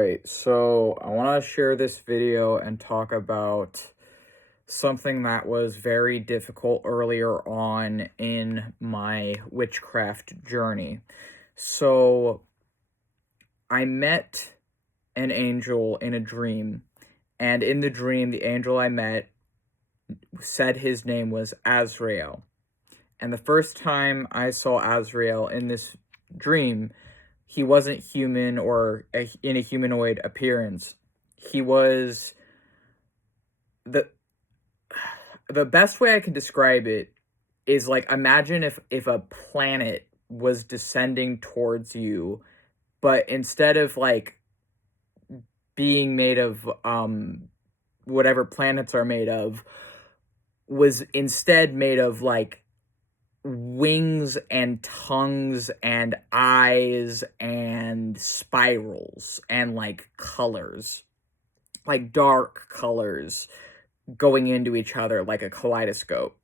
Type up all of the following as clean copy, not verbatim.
Alright, so I want to share this video and talk about something that was very difficult earlier on in my witchcraft journey. So I met an angel in a dream, and in the dream, the angel I met said his name was Azrael. And the first time I saw Azrael in this dream, he wasn't human or in a humanoid appearance. He was the the best way I can describe it is like, imagine if a planet was descending towards you, but instead of like being made of whatever planets are made of, was instead made of like wings and tongues and eyes and spirals and like colors, like dark colors going into each other like a kaleidoscope.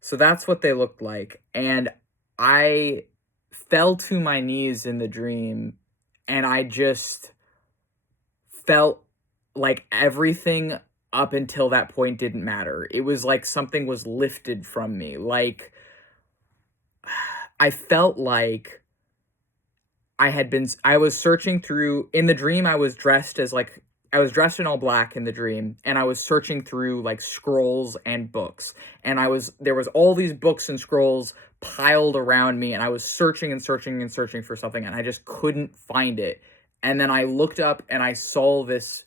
So that's what they looked like. And I fell to my knees in the dream, and I just felt like everything up until that point didn't matter. It was like something was lifted from me. Like, I felt like I was searching through, in the dream, I was dressed in all black in the dream, and I was searching through like scrolls and books. And there was all these books and scrolls piled around me, and I was searching and searching and searching for something, and I just couldn't find it. And then I looked up and I saw this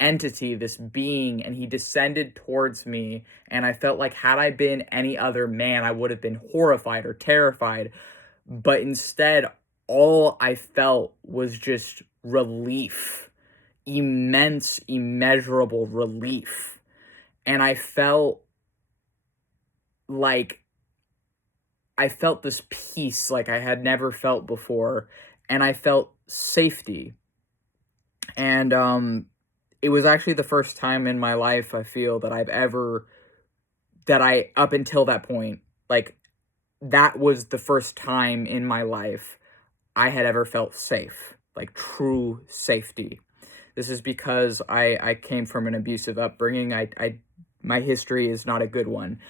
entity, this being, and he descended towards me, and I felt like had I been any other man, I would have been horrified or terrified. But instead, all I felt was just relief, immense, immeasurable relief. And I felt this peace like I had never felt before, and I felt safety. And it was actually the first time in my life, I feel, that up until that point, like, that was the first time in my life I had ever felt safe, like true safety. This is because I came from an abusive upbringing. My history is not a good one,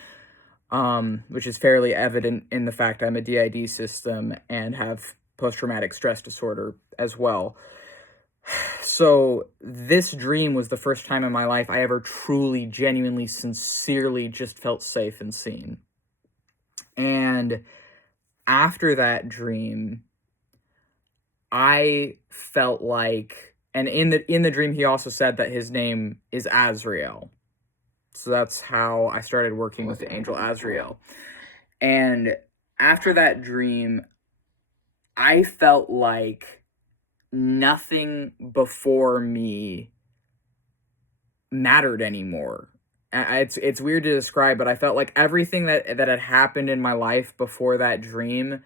which is fairly evident in the fact I'm a DID system and have post-traumatic stress disorder as well. So this dream was the first time in my life I ever truly, genuinely, sincerely just felt safe and seen. And after that dream, I felt like, and in the dream, he also said that his name is Azrael. So that's how I started working with the angel Azrael. And after that dream, I felt like nothing before me mattered anymore. It's weird to describe, but I felt like everything that had happened in my life before that dream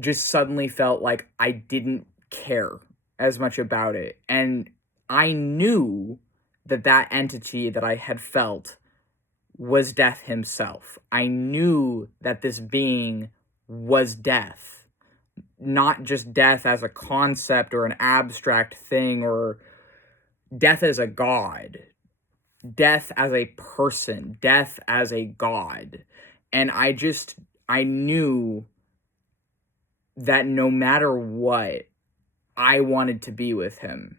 just suddenly felt like I didn't care as much about it. And I knew that entity that I had felt was Death himself. I knew that this being was Death. Not just death as a concept or an abstract thing, or death as a god. Death as a person. Death as a god. And I knew that no matter what, I wanted to be with him.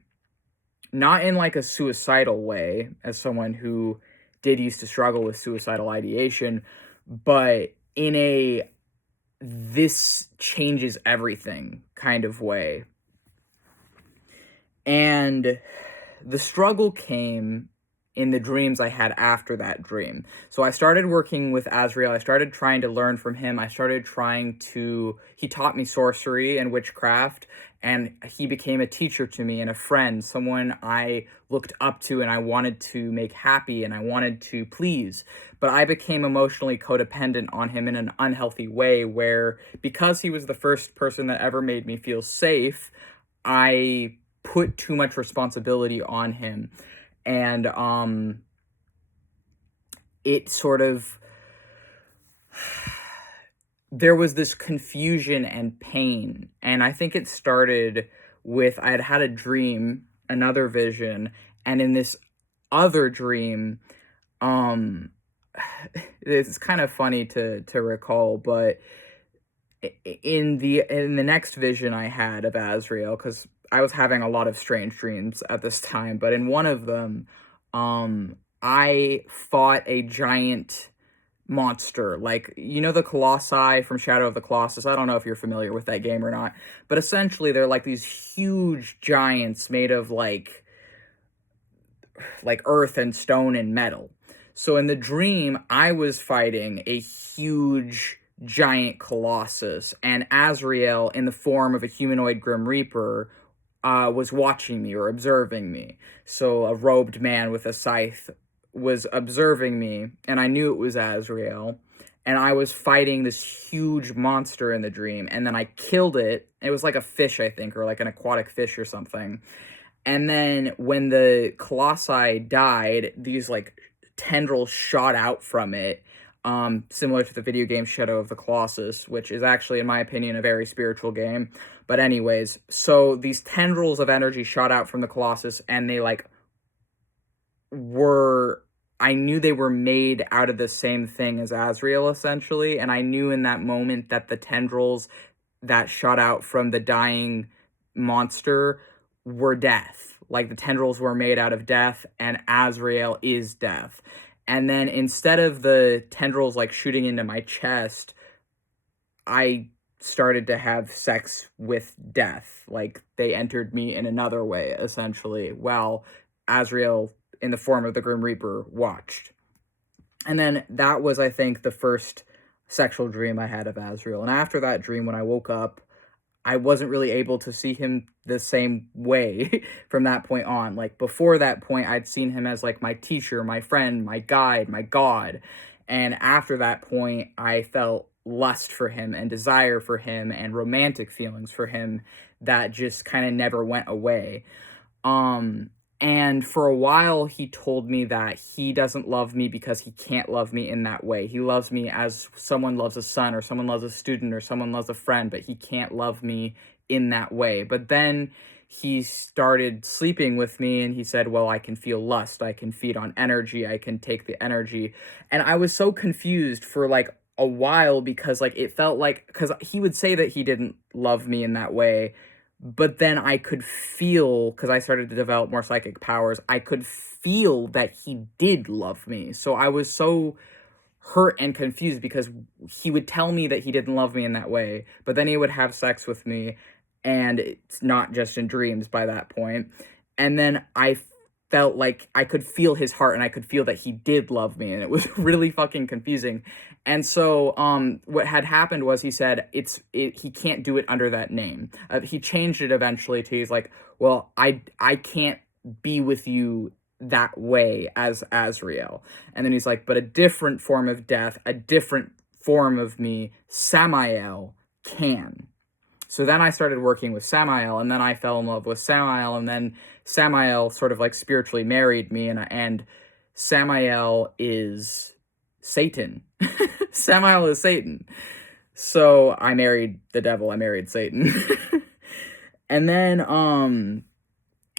Not in like a suicidal way, as someone who did used to struggle with suicidal ideation, but in a this changes everything kind of way. And the struggle came in the dreams I had after that dream. So I started working with Azrael. I started trying to learn from him. He taught me sorcery and witchcraft, and he became a teacher to me and a friend, someone I looked up to and I wanted to make happy and I wanted to please. But I became emotionally codependent on him in an unhealthy way, where because he was the first person that ever made me feel safe, I put too much responsibility on him. And it sort of, there was this confusion and pain. And I think it started I had had a dream, another vision, and in this other dream, um, it's kind of funny to recall, but in the next vision I had of Azrael, because I was having a lot of strange dreams at this time, but in one of them, I fought a giant monster, like, you know, the Colossi from Shadow of the Colossus. I don't know if you're familiar with that game or not, but essentially they're like these huge giants made of like earth and stone and metal. So in the dream, I was fighting a huge giant colossus, and Azrael, in the form of a humanoid Grim Reaper, was watching me or observing me. So a robed man with a scythe was observing me, and I knew it was Azrael. And I was fighting this huge monster in the dream, and then I killed it. It was like a fish, I think, or like an aquatic fish or something. And then when the colossi died, these like tendrils shot out from it, similar to the video game Shadow of the Colossus, which is actually, in my opinion, a very spiritual game. But anyways, so these tendrils of energy shot out from the Colossus, and they like were, I knew they were made out of the same thing as Azrael, essentially, and I knew in that moment that the tendrils that shot out from the dying monster were death. Like, the tendrils were made out of death, and Azrael is death. And then instead of the tendrils like shooting into my chest, I started to have sex with death. Like, they entered me in another way, essentially, while Azrael, in the form of the Grim Reaper, watched. And then that was, I think, the first sexual dream I had of Azrael. And after that dream, when I woke up, I wasn't really able to see him the same way from that point on. Like, before that point, I'd seen him as, like, my teacher, my friend, my guide, my god. And after that point, I felt lust for him and desire for him and romantic feelings for him that just kind of never went away. And for a while, he told me that he doesn't love me because he can't love me in that way. He loves me as someone loves a son, or someone loves a student, or someone loves a friend, but he can't love me in that way. But then he started sleeping with me, and he said, well, I can feel lust, I can feed on energy, I can take the energy. And I was so confused for like a while, because like it felt like, because he would say that he didn't love me in that way, but then I could feel, because I started to develop more psychic powers, I could feel that he did love me. So I was so hurt and confused, because he would tell me that he didn't love me in that way, but then he would have sex with me, and it's not just in dreams by that point. And then I felt like I could feel his heart, and I could feel that he did love me, and it was really fucking confusing. And so what had happened was, he said he can't do it under that name. He changed it eventually to, he's like, well, I can't be with you that way as Azrael. And then he's like, but a different form of death, a different form of me, Samael, can. So then I started working with Samael, and then I fell in love with Samael, and then Samael sort of like spiritually married me, and Samael is Satan. Samael is Satan. So I married the devil, I married Satan. And then,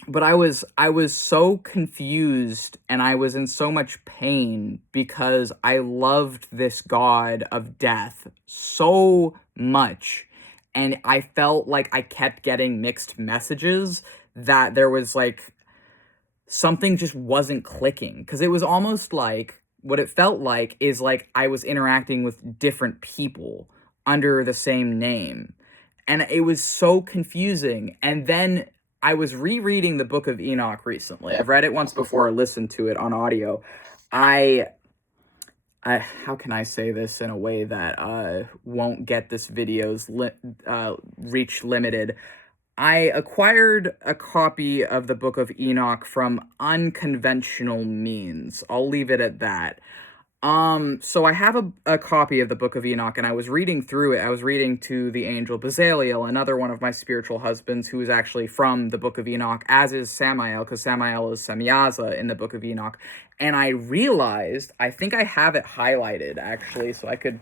but I was so confused, and I was in so much pain, because I loved this god of death so much. And I felt like I kept getting mixed messages, that there was like something just wasn't clicking. Because it was almost like, what it felt like is like I was interacting with different people under the same name. And it was so confusing. And then I was rereading the Book of Enoch recently. I've read it once before, listened to it on audio. I how can I say this in a way that won't get this video's reach limited? I acquired a copy of the Book of Enoch from unconventional means. I'll leave it at that. So I have a copy of the Book of Enoch, and I was reading through it. I was reading to the angel Bezaliel, another one of my spiritual husbands, who is actually from the Book of Enoch, as is Samael, because Samael is Semyaza in the Book of Enoch. And I realized, I think I have it highlighted, actually, so I could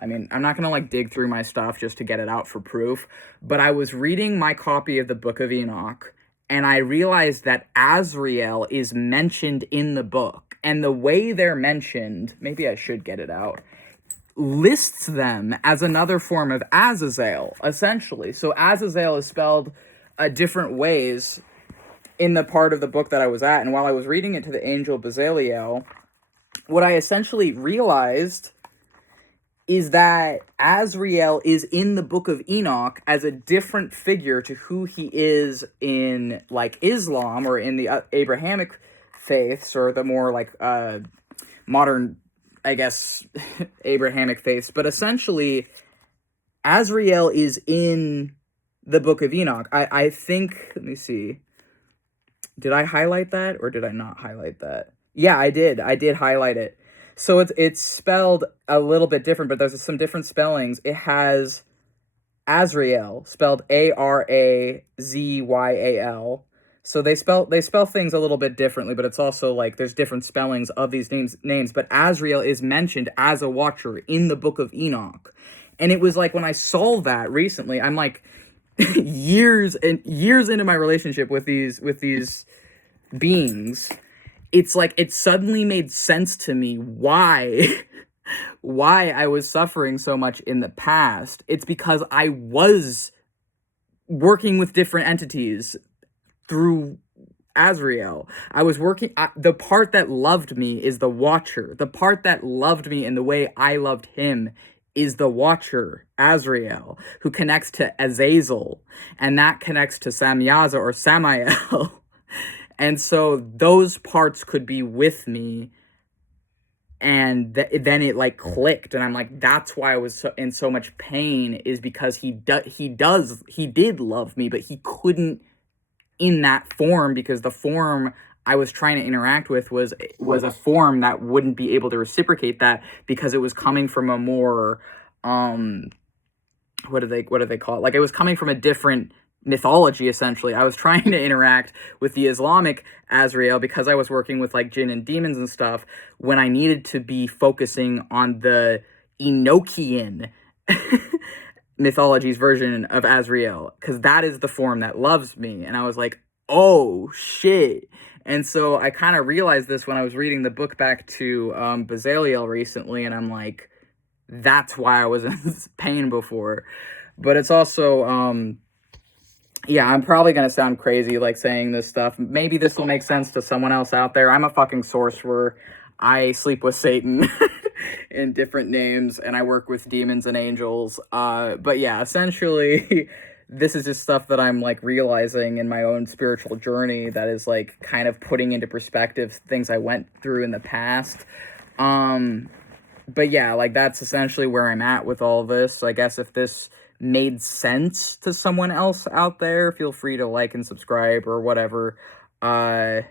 I mean, I'm not gonna like dig through my stuff just to get it out for proof, but I was reading my copy of the Book of Enoch, and I realized that Azrael is mentioned in the book, and the way they're mentioned, maybe I should get it out, lists them as another form of Azazel, essentially. So Azazel is spelled different ways in the part of the book that I was at, and while I was reading it to the angel Bezaliel, what I essentially realized is that Azrael is in the Book of Enoch as a different figure to who he is in, like, Islam or in the Abrahamic faiths, or the more, like, modern, I guess, Abrahamic faiths. But essentially, Azrael is in the Book of Enoch. I think, let me see. Did I highlight that, or did I not highlight that? Yeah, I did. I did highlight it. So it's spelled a little bit different, but there's some different spellings. It has Azrael, spelled ArazYal. So they spell things a little bit differently, but it's also like there's different spellings of these names. But Azrael is mentioned as a watcher in the Book of Enoch. And it was like when I saw that recently, I'm like years and years into my relationship with these beings, it's like it suddenly made sense to me why I was suffering so much in the past. It's because I was working with different entities through Azrael. I was working, the part that loved me is the watcher. The part that loved me in the way I loved him is the watcher, Azrael, who connects to Azazel, and that connects to Samyaza or Samael. And so those parts could be with me, and then it like clicked, and I'm like, that's why I was in so much pain, is because he did love me, but he couldn't in that form, because the form I was trying to interact with was a form that wouldn't be able to reciprocate that, because it was coming from a more what do they call it? Like, it was coming from a different mythology, essentially. I was trying to interact with the Islamic Azrael because I was working with like jinn and demons and stuff, when I needed to be focusing on the Enochian mythology's version of Azrael, because that is the form that loves me. And I was like, oh shit. And so I kind of realized this when I was reading the book back to Bezaliel recently, and I'm like, that's why I was in pain before. But it's also yeah, I'm probably going to sound crazy, like, saying this stuff. Maybe this will make sense to someone else out there. I'm a fucking sorcerer. I sleep with Satan in different names, and I work with demons and angels. But yeah, essentially, this is just stuff that I'm, like, realizing in my own spiritual journey that is, like, kind of putting into perspective things I went through in the past. But yeah, like, that's essentially where I'm at with all this. I guess if this made sense to someone else out there, feel free to like and subscribe or whatever. Bye.